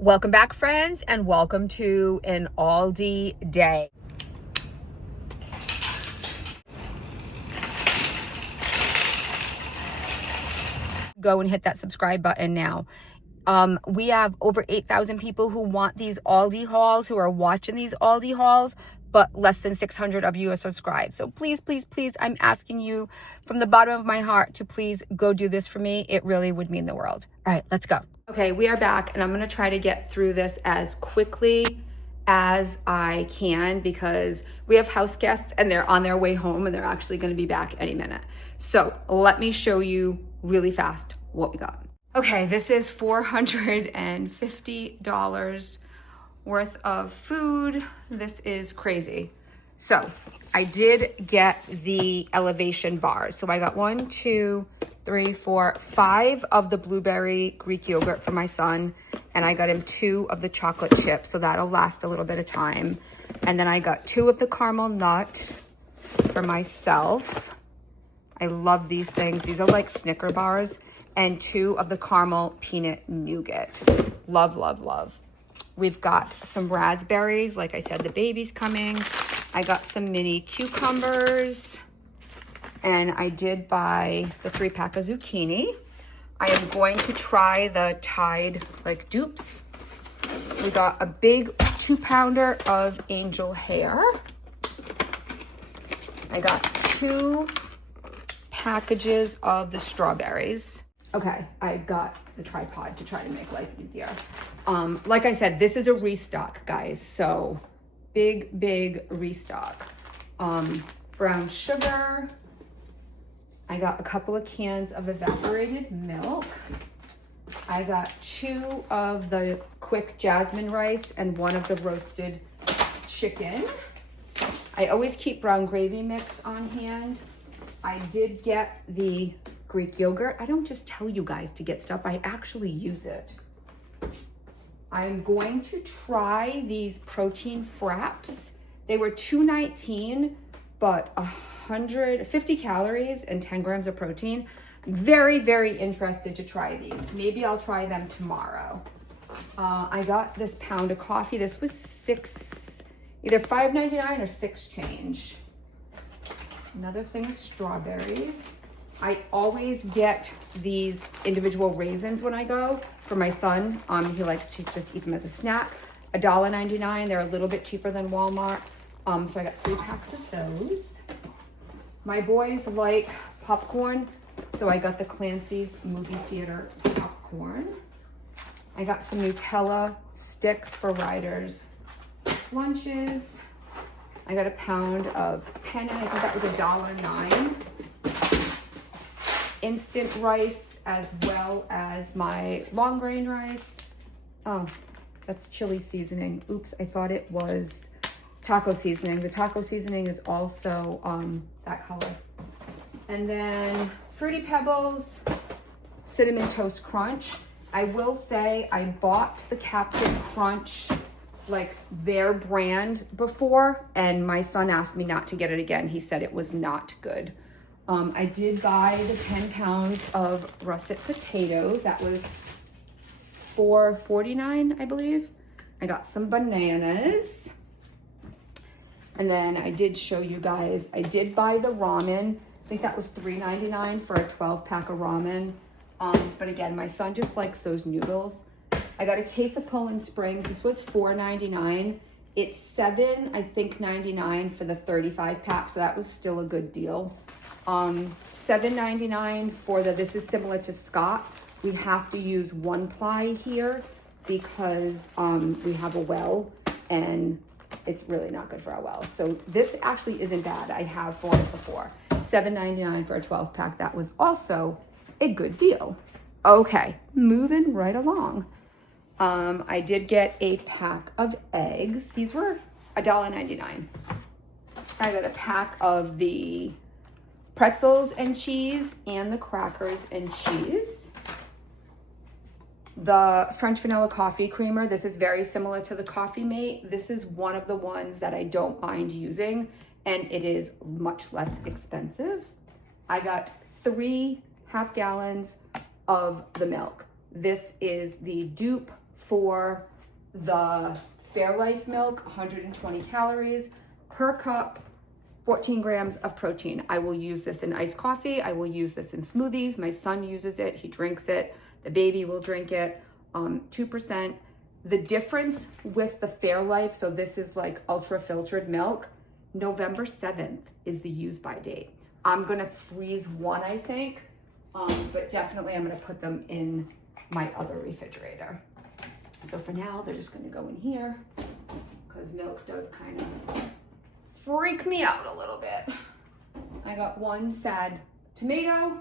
Welcome back, friends, and welcome to an Aldi day. Go and hit that subscribe button now. We have over 8,000 people who want these Aldi hauls, who are watching these Aldi hauls, but less than 600 of you are subscribed. So please, please, please, I'm asking you from the bottom of my heart to please go do this for me. It really would mean the world. All right, let's go. Okay, we are back, and I'm gonna try to get through this as quickly as I can because we have house guests and they're on their way home and they're actually gonna be back any minute. So let me show you really fast what we got. Okay, this is $450 worth of food. This is crazy. So I did get the elevation bars. So I got 1, 2, 3, 4, 5 of the blueberry Greek yogurt for my son. And I got him 2 of the chocolate chips. So that'll last a little bit of time. And then I got 2 of the caramel nut for myself. I love these things. These are like Snicker bars. And 2 of the caramel peanut nougat. Love, love, love. We've got some raspberries. Like I said, the baby's coming. I got some mini cucumbers. And I did buy the 3-pack of zucchini. I am going to try the Tide like dupes. We got a big 2-pounder of angel hair. I got 2 packages of the strawberries. Okay, I got the tripod to try to make life easier. Like I said, this is a restock, guys. So big restock. Brown sugar. I got a couple of cans of evaporated milk. I got 2 of the quick jasmine rice and 1 of the roasted chicken. I always keep brown gravy mix on hand. I did get the Greek yogurt. I don't just tell you guys to get stuff, I actually use it. I'm going to try these protein fraps. They were $2.19, but 150 calories and 10 grams of protein. I'm very interested to try these. Maybe I'll try them tomorrow. I got this pound of coffee. This was either $5.99 or 6 change. Another thing of strawberries. I always get these individual raisins when I go for my son. He likes to just eat them as a snack. $1.99. They're a little bit cheaper than Walmart. So I got 3 packs of those. My boys like popcorn, so I got the Clancy's movie theater popcorn. I got some Nutella sticks for Ryder's lunches. I got a pound of penne. I think that was $1.09. Instant rice as well as my long grain rice. Oh, that's chili seasoning. Oops, I thought it was taco seasoning. The taco seasoning is also that color. And then Fruity Pebbles, Cinnamon Toast Crunch. I will say I bought the Captain Crunch, like their brand before, and my son asked me not to get it again. He said it was not good. I did buy the 10 pounds of russet potatoes. That was $4.49, I believe. I got some bananas. And then I did show you guys, I did buy the ramen. I think that was $3.99 for a 12-pack of ramen. But again, my son just likes those noodles. I got a case of Poland Springs. This was $4.99. It's $7.99 for the 35-pack, so that was still a good deal. $7.99 for this is similar to Scott. We have to use 1-ply here because we have a well and it's really not good for our well. So this actually isn't bad. I have bought it before. $7.99 for a 12-pack. That was also a good deal. Okay, moving right along. I did get a pack of eggs. These were $1.99. I got a pack of the pretzels and cheese and the crackers and cheese. The French vanilla coffee creamer. This is very similar to the Coffee Mate. This is one of the ones that I don't mind using, and it is much less expensive. I got 3 half gallons of the milk. This is the dupe for the Fairlife milk, 120 calories per cup, 14 grams of protein. I will use this in iced coffee. I will use this in smoothies. My son uses it. He drinks it. The baby will drink it. 2%. The difference with the Fairlife, so this is like ultra filtered milk, November 7th is the use by date. I'm gonna freeze one, I think, but definitely I'm gonna put them in my other refrigerator. So for now, they're just gonna go in here because milk does kind of freak me out a little bit. I got one sad tomato,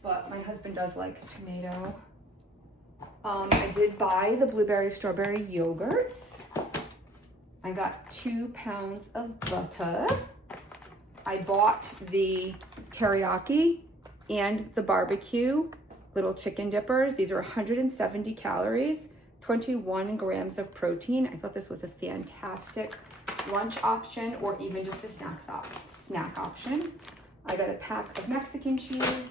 but my husband does like tomato. I did buy the blueberry strawberry yogurts. I got 2 pounds of butter. I bought the teriyaki and the barbecue little chicken dippers. These are 170 calories, 21 grams of protein. I thought this was a fantastic lunch option or even just a snack option. I got a pack of Mexican cheese,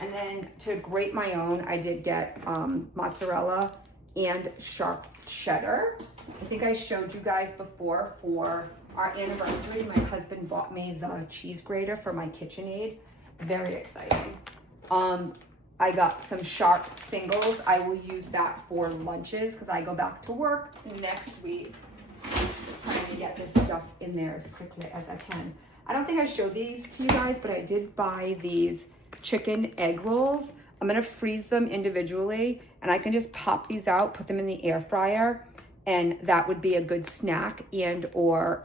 and then to grate my own, I did get mozzarella and sharp cheddar. I think I showed you guys before for our anniversary, my husband bought me the cheese grater for my KitchenAid. Very exciting. I got some sharp singles. I will use that for lunches because I go back to work next week. Trying to get this stuff in there as quickly as I can. I don't think I showed these to you guys, but I did buy these chicken egg rolls. I'm gonna freeze them individually and I can just pop these out, put them in the air fryer, and that would be a good snack and or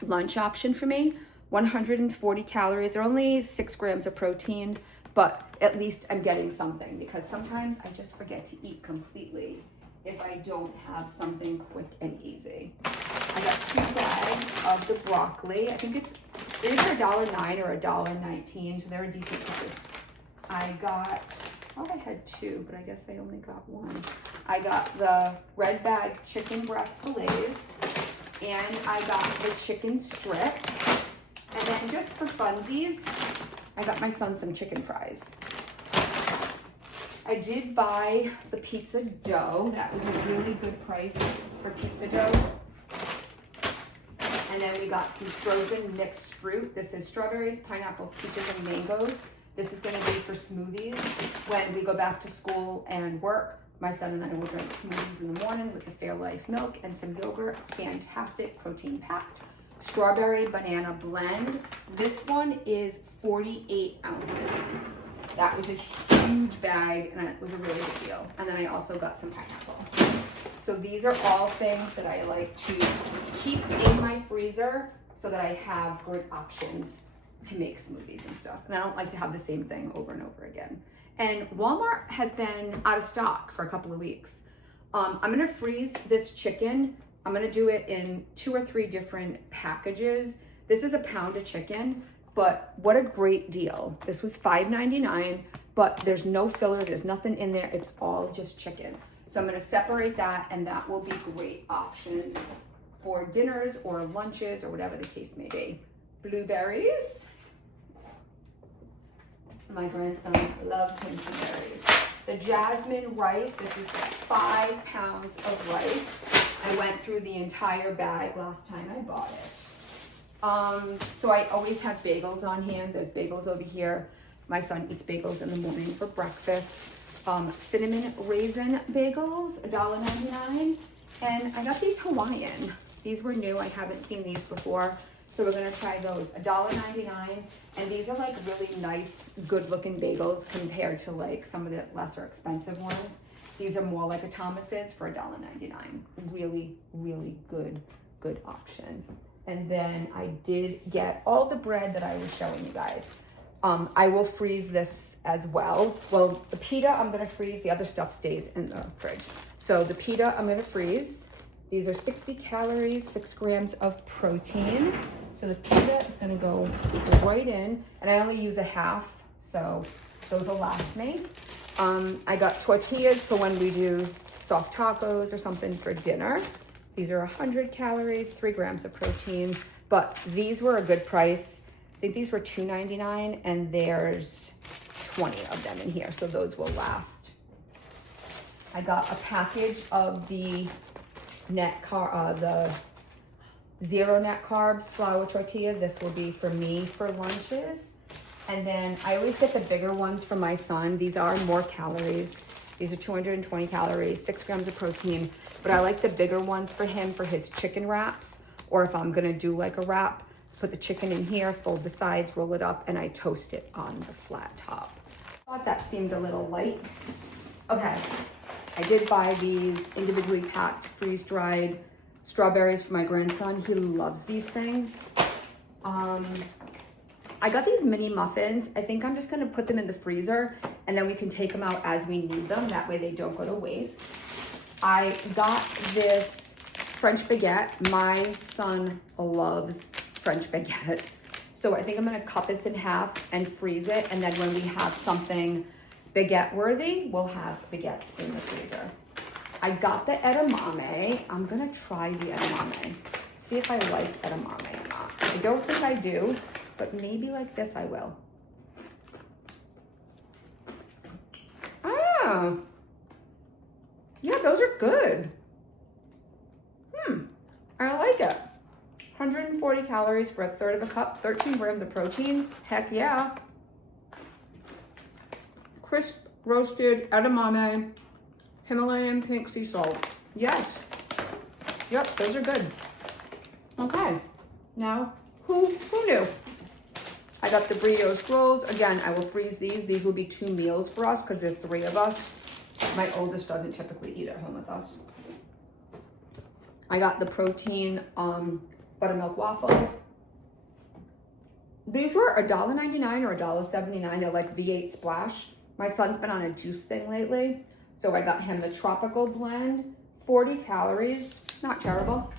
lunch option for me. 140 calories, they're only 6 grams of protein, but at least I'm getting something because sometimes I just forget to eat completely if I don't have something quick and easy. I got 2 bags of the broccoli. I think it's either $1.09 or $1.19, so they're a decent price. I thought I had 2, but I guess I only got 1. I got the red bag chicken breast fillets, and I got the chicken strips. And then just for funsies, I got my son some chicken fries. I did buy the pizza dough. That was a really good price for pizza dough. And then we got some frozen mixed fruit. This is strawberries, pineapples, peaches, and mangoes. This is gonna be for smoothies. When we go back to school and work, my son and I will drink smoothies in the morning with the Fairlife milk and some yogurt. Fantastic protein packed. Strawberry banana blend. This one is 48 ounces. That was a huge bag and it was a really good deal. And then I also got some pineapple. So these are all things that I like to keep in my freezer so that I have good options to make smoothies and stuff. And I don't like to have the same thing over and over again. And Walmart has been out of stock for a couple of weeks. I'm gonna freeze this chicken. I'm gonna do it in 2 or 3 different packages. This is a pound of chicken, but what a great deal. This was $5.99, but there's no filler, there's nothing in there. It's all just chicken. So I'm gonna separate that and that will be great options for dinners or lunches or whatever the case may be. Blueberries. My grandson loves him some berries. The jasmine rice, this is 5 pounds of rice. I went through the entire bag last time I bought it. So I always have bagels on hand. There's bagels over here. My son eats bagels in the morning for breakfast. Cinnamon raisin bagels, $1.99. And I got these Hawaiian. These were new, I haven't seen these before. So we're gonna try those, $1.99. And these are like really nice, good looking bagels compared to like some of the lesser expensive ones. These are more like a Thomas's for $1.99. Really, really good option. And then I did get all the bread that I was showing you guys. I will freeze this as well. Well, the pita I'm gonna freeze, the other stuff stays in the fridge. So the pita I'm gonna freeze. These are 60 calories, 6 grams of protein. So the pita is gonna go right in, and I only use a half, so those will last me. I got tortillas for when we do soft tacos or something for dinner. These are 100 calories, 3 grams of protein, but these were a good price. I think these were $2.99 and there's 20 of them in here, so those will last. I got a package of the the zero net carbs flour tortilla. This will be for me for lunches. And then I always get the bigger ones for my son. These are more calories. These are 220 calories, 6 grams of protein. But I like the bigger ones for him for his chicken wraps. Or if I'm gonna do like a wrap, put the chicken in here, fold the sides, roll it up, and I toast it on the flat top. Thought that seemed a little light. Okay, I did buy these individually packed, freeze-dried strawberries for my grandson. He loves these things. I got these mini muffins. I think I'm just gonna put them in the freezer and then we can take them out as we need them. That way they don't go to waste. I got this French baguette. My son loves French baguettes. So I think I'm gonna cut this in half and freeze it. And then when we have something baguette worthy, we'll have baguettes in the freezer. I got the edamame. I'm gonna try the edamame. See if I like edamame or not. I don't think I do, but maybe like this I will. Oh, yeah, those are good. I like it. 140 calories for a third of a cup, 13 grams of protein. Heck yeah. Crisp roasted edamame, Himalayan pink sea salt. Yes. Yep, those are good. Okay. Now, who knew? I got the brioche rolls. Again, I will freeze these. These will be 2 meals for us because there's 3 of us. My oldest doesn't typically eat at home with us. I got the protein buttermilk waffles. These were $1.99 or $1.79. They're like V8 Splash. My son's been on a juice thing lately. So I got him the tropical blend, 40 calories, not terrible.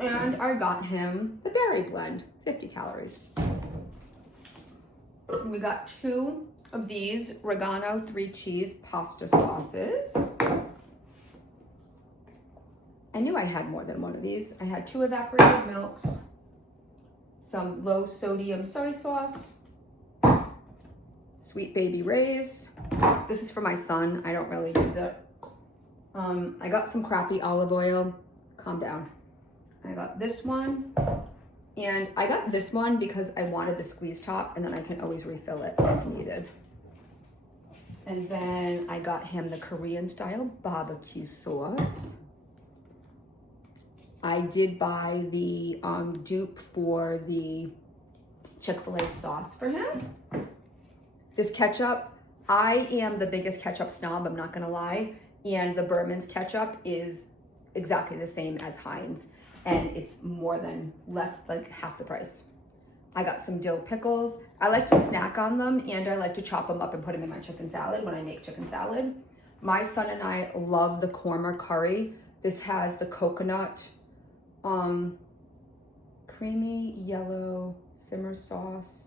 And I got him the berry blend, 50 calories. We got 2 of these Regano 3 cheese pasta sauces. I knew I had more than one of these. I had 2 evaporated milks, some low sodium soy sauce, Sweet Baby Ray's. This is for my son. I don't really use it. I got some crappy olive oil. Calm down. I got this one. And I got this one because I wanted the squeeze top and then I can always refill it as needed. And then I got him the Korean style barbecue sauce. I did buy the dupe for the Chick-fil-A sauce for him. This ketchup, I am the biggest ketchup snob, I'm not gonna lie. And the Berman's ketchup is exactly the same as Heinz. And it's less like half the price. I got some dill pickles. I like to snack on them and I like to chop them up and put them in my chicken salad when I make chicken salad. My son and I love the korma curry. This has the coconut, creamy yellow simmer sauce.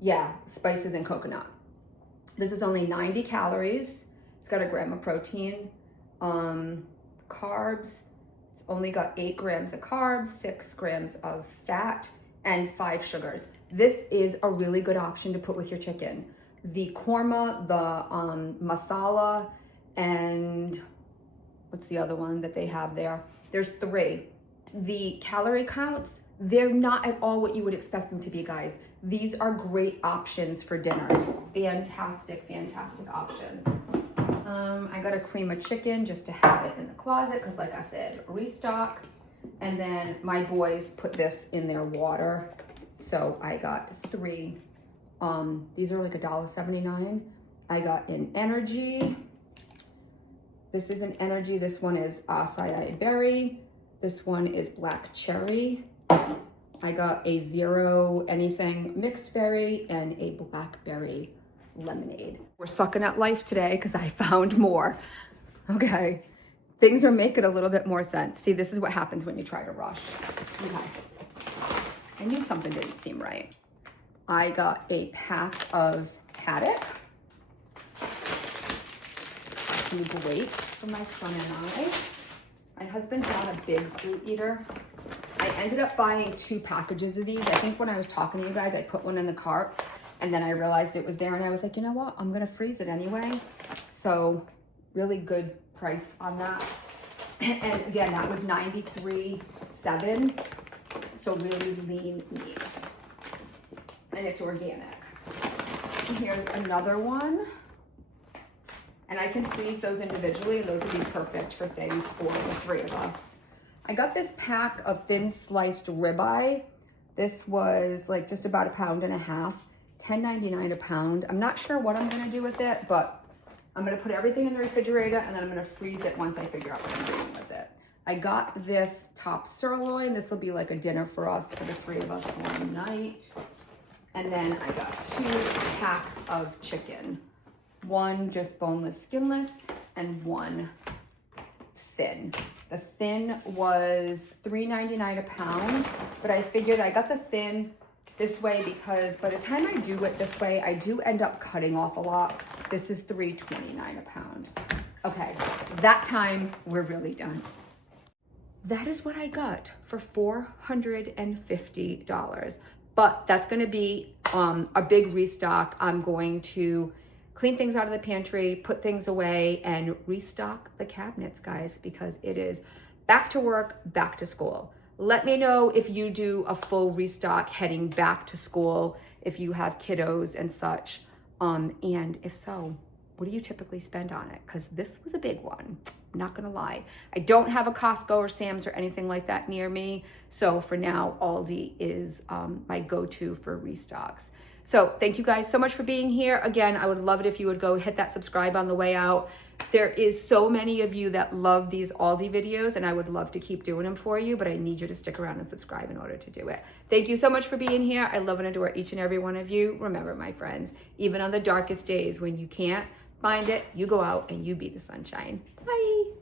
Yeah, spices and coconut. This is only 90 calories. It's got 1 gram of protein. Carbs, it's only got 8 grams of carbs, 6 grams of fat, and 5 sugars. This is a really good option to put with your chicken. The korma, the masala, and what's the other one that they have there? There's 3. The calorie counts, they're not at all what you would expect them to be, guys. These are great options for dinners. Fantastic, fantastic options. I got a cream of chicken just to have it in the closet because like I said, restock. And then my boys put this in their water. So I got 3. These are like $1.79. I got an energy. This is an energy. This one is acai berry. This one is black cherry. I got a zero anything mixed berry and a blackberry lemonade. We're sucking at life today because I found more. Okay, things are making a little bit more sense. See, this is what happens when you try to rush. Okay, I knew something didn't seem right. I got a pack of haddock. Great for my son and I. My husband's not a big fruit eater. I ended up buying 2 packages of these. I think when I was talking to you guys, I put one in the cart and then I realized it was there and I was like, you know what? I'm gonna freeze it anyway. So really good price on that. And again, that was $93.7. So really lean meat. And it's organic. And here's another one. And I can freeze those individually, and those would be perfect for things for the 3 of us. I got this pack of thin sliced ribeye. This was like just about 1.5 pounds, $10.99 a pound. I'm not sure what I'm gonna do with it, but I'm gonna put everything in the refrigerator and then I'm gonna freeze it once I figure out what I'm doing with it. I got this top sirloin. This will be like a dinner for us, for the 3 of us one night. And then I got 2 packs of chicken. One just boneless, skinless, and one thin. The thin was $3.99 a pound, but I figured I got the thin this way because by the time I do it this way, I do end up cutting off a lot. This is $3.29 a pound. Okay, that time we're really done. That is what I got for $450. But that's gonna be a big restock. I'm going to clean things out of the pantry, put things away, and restock the cabinets, guys, because it is back to work, back to school. Let me know if you do a full restock heading back to school, if you have kiddos and such. And if so, what do you typically spend on it? Because this was a big one, I'm not gonna lie. I don't have a Costco or Sam's or anything like that near me. So for now, Aldi is my go-to for restocks. So thank you guys so much for being here. Again, I would love it if you would go hit that subscribe on the way out. There is so many of you that love these Aldi videos, and I would love to keep doing them for you, but I need you to stick around and subscribe in order to do it. Thank you so much for being here. I love and adore each and every one of you. Remember, my friends, even on the darkest days when you can't find it, you go out and you be the sunshine. Bye.